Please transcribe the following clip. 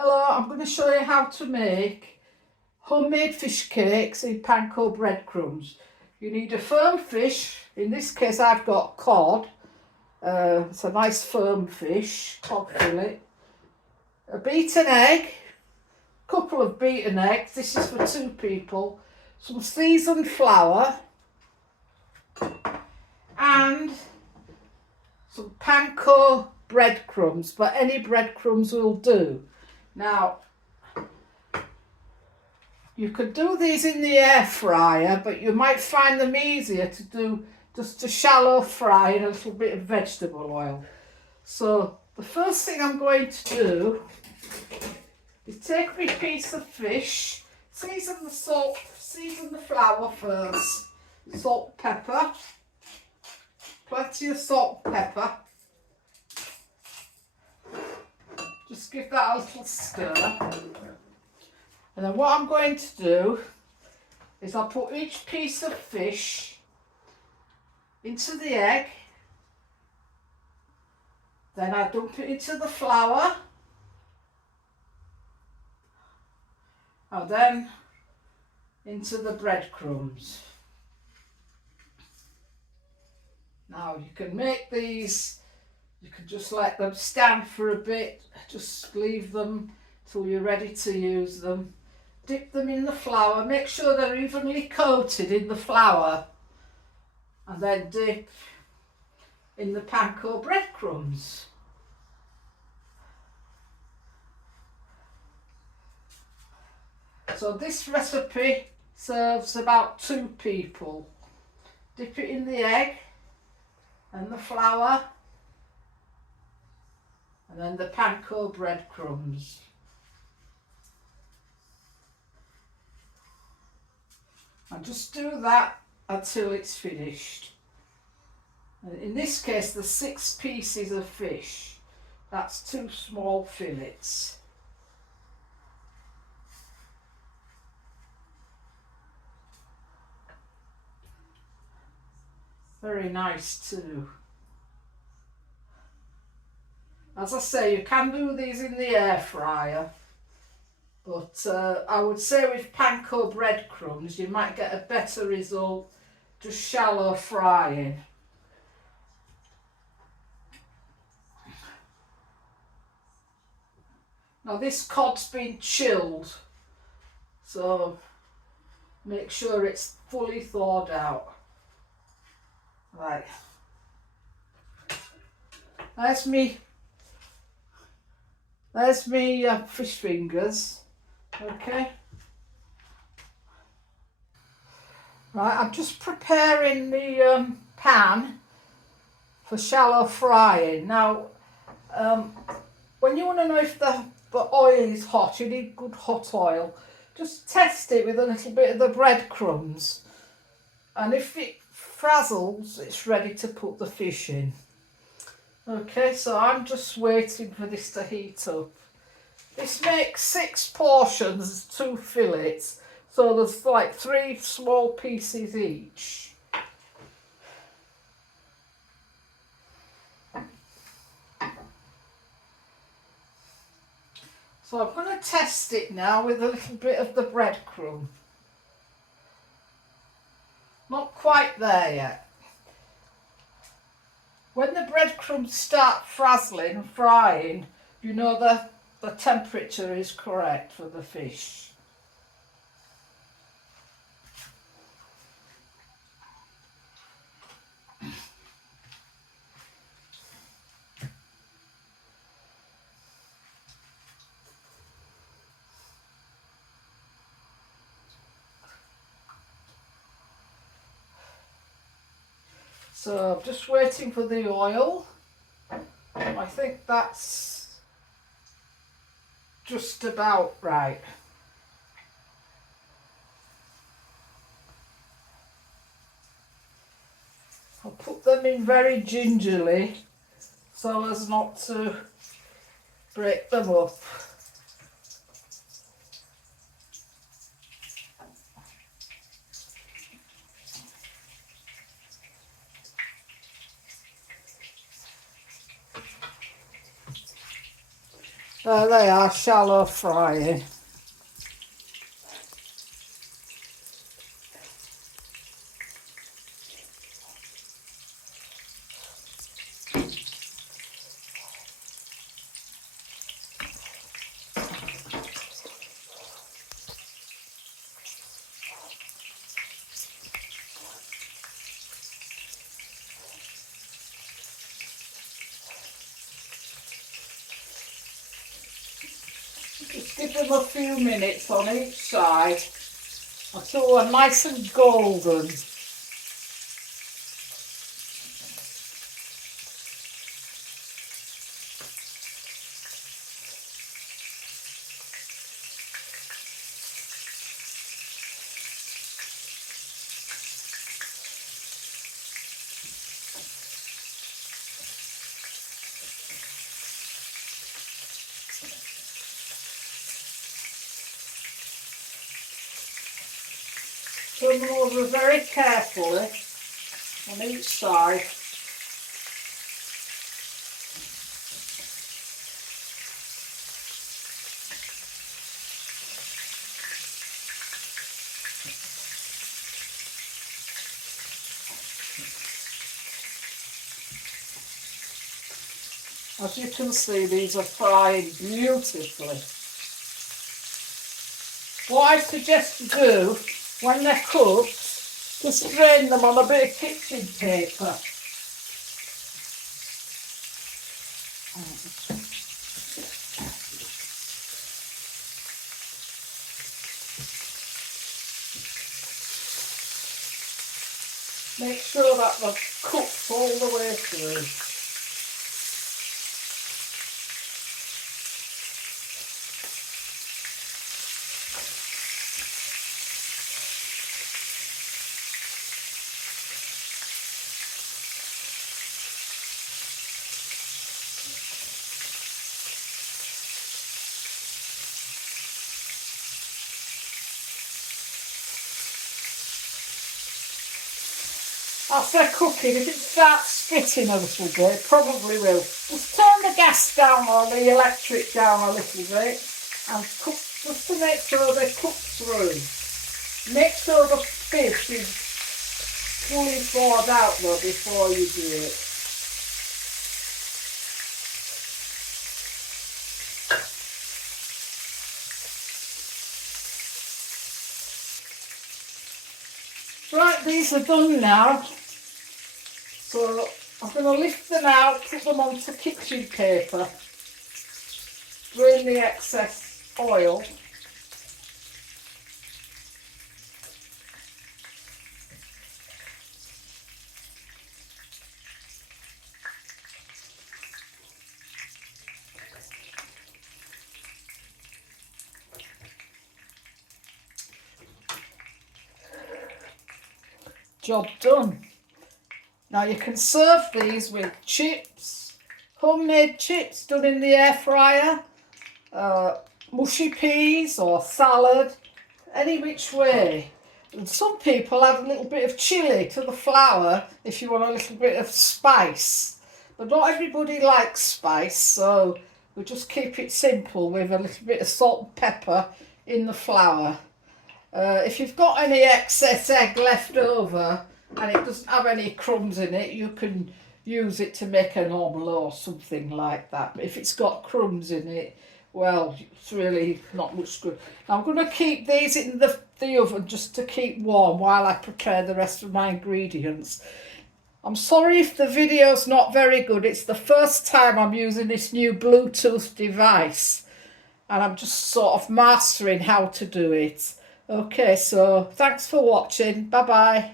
Hello, I'm going to show you how to make homemade fish cakes in panko breadcrumbs. You need a firm fish. In this case I've got cod. It's a nice firm fish, cod fillet. A beaten egg, couple of beaten eggs, this is for 2 people. Some seasoned flour and some panko breadcrumbs, but any breadcrumbs will do. Now, you could do these in the air fryer, but you might find them easier to do just a shallow fry in a little bit of vegetable oil. So the first thing I'm going to do is take my piece of fish, season the flour first, salt, pepper, plenty of salt, pepper. Just give that a little stir. And then what I'm going to do is I'll put each piece of fish into the egg, then I dump it into the flour, and then into the breadcrumbs. Now you can make these, you can just let them stand for a bit, just leave them till you're ready to use them. Dip them in the flour, make sure they're evenly coated in the flour, and then dip in the panko breadcrumbs. So this recipe serves about 2 people. Dip it in the egg and the flour and then the panko breadcrumbs. And just do that until it's finished. And in this case, the 6 pieces of fish. That's 2 small fillets. Very nice too. As I say, you can do these in the air fryer. But I would say with panko breadcrumbs you might get a better result just shallow frying. Now this cod's been chilled, so make sure it's fully thawed out. Right, there's me fish fingers. Okay. Right, I'm just preparing the pan for shallow frying. Now, when you want to know if the oil is hot, you need good hot oil. Just test it with a little bit of the breadcrumbs. And if it frazzles, it's ready to put the fish in. Okay, so I'm just waiting for this to heat up. This makes 6 portions, 2 fillets, so there's like 3 small pieces each. So I'm going to test it now with a little bit of the breadcrumb. Not quite there yet. When the breadcrumbs start frazzling and frying, you know the temperature is correct for the fish. So I'm just waiting for the oil. I think that's just about right. I'll put them in very gingerly so as not to break them up. There they are, shallow frying. Just give them a few minutes on each side until they're nice and golden. Turn them over very carefully on each side. As you can see, these are frying beautifully. What I suggest to do when they're cooked, just drain them on a bit of kitchen paper. Make sure that they're cooked all the way through. As they're cooking, if it starts spitting a little bit, it probably will. Just turn the gas down or the electric down a little bit and cook, just to make sure they cook through. Make sure the fish is fully thawed out though before you do it. Right, these are done now. So I'm going to lift them out, put them onto kitchen paper, drain the excess oil. Job done. Now you can serve these with chips, homemade chips done in the air fryer, mushy peas or salad, any which way. And some people add a little bit of chilli to the flour if you want a little bit of spice. But not everybody likes spice, so we just keep it simple with a little bit of salt and pepper in the flour. If you've got any excess egg left over and it doesn't have any crumbs in it, you can use it to make an omelette or something like that. But if it's got crumbs in it, well, it's really not much good. Now I'm going to keep these in the oven just to keep warm while I prepare the rest of my ingredients. I'm sorry if the video's not very good. It's the first time I'm using this new Bluetooth device and I'm just sort of mastering how to do it. Okay, so thanks for watching. Bye bye.